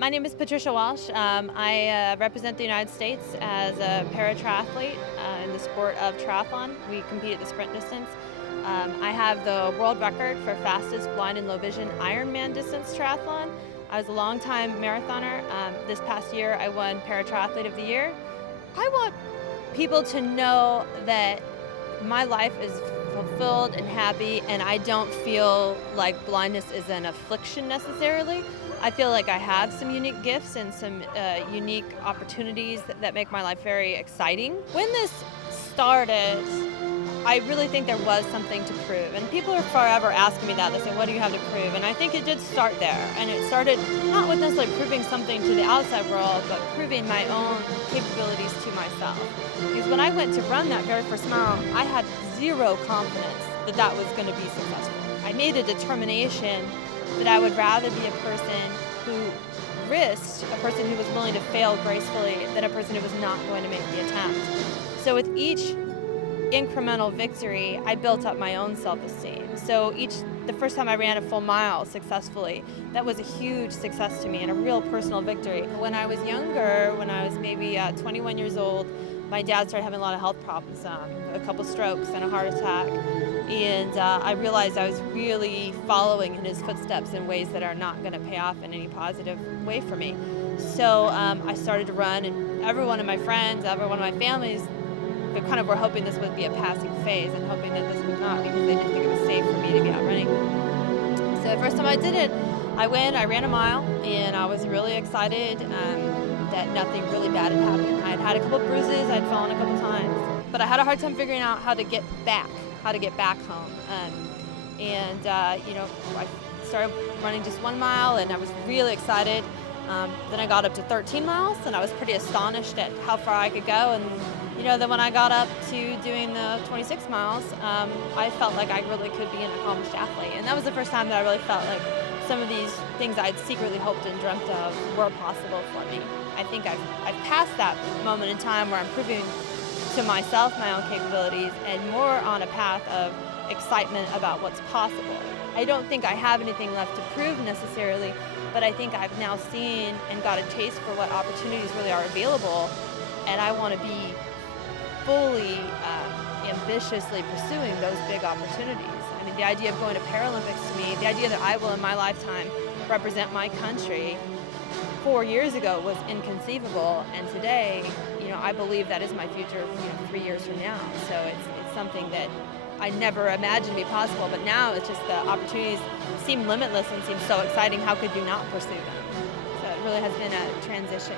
My name is Patricia Walsh. I represent the United States as a para-triathlete in the sport of triathlon. We compete at the sprint distance. I have the world record for fastest blind and low vision Ironman distance triathlon. I was a long-time marathoner. This past year, I won Para-Triathlete of the Year. I want people to know that my life is fulfilled and happy, and I don't feel like blindness is an affliction necessarily. I feel like I have some unique gifts and some unique opportunities that make my life very exciting. When this started, I really think there was something to prove. And people are forever asking me that. They say, what do you have to prove? And I think it did start there. And it started not with necessarily proving something to the outside world, but proving my own capabilities to myself. Because when I went to run that very first mile, I had zero confidence that that was going to be successful. I made a determination that I would rather be a person who risked, a person who was willing to fail gracefully, than a person who was not going to make the attempt. So with each incremental victory, I built up my own self-esteem. So the first time I ran a full mile successfully, that was a huge success to me and a real personal victory. When I was younger, when I was maybe 21 years old, my dad started having a lot of health problems, a couple strokes and a heart attack. And I realized I was really following in his footsteps in ways that are not going to pay off in any positive way for me. So I started to run, and every one of my friends, every one of my families, they kind of were hoping this would be a passing phase and hoping that this would not, because they didn't think it was safe for me to be out running. So the first time I did it, I ran a mile, and I was really excited that nothing really bad had happened. I had had a couple bruises, I'd fallen a couple times, but I had a hard time figuring out how to get back home. I started running just 1 mile, and I was really excited. Then I got up to 13 miles, and I was pretty astonished at how far I could go. And then when I got up to doing the 26 miles, I felt like I really could be an accomplished athlete. And that was the first time that I really felt like some of these things I'd secretly hoped and dreamt of were possible for me. I think I've passed that moment in time where I'm proving to myself my own capabilities and more on a path of excitement about what's possible. I don't think I have anything left to prove necessarily, but I think I've now seen and got a taste for what opportunities really are available, and I want to be fully ambitiously pursuing those big opportunities. I mean, the idea of going to Paralympics, to me, the idea that I will in my lifetime represent my country 4 years ago was inconceivable, and today, I believe that is my future 3 years from now. So it's something that I never imagined be possible, but now it's just the opportunities seem limitless and seem so exciting. How could you not pursue them? So it really has been a transition.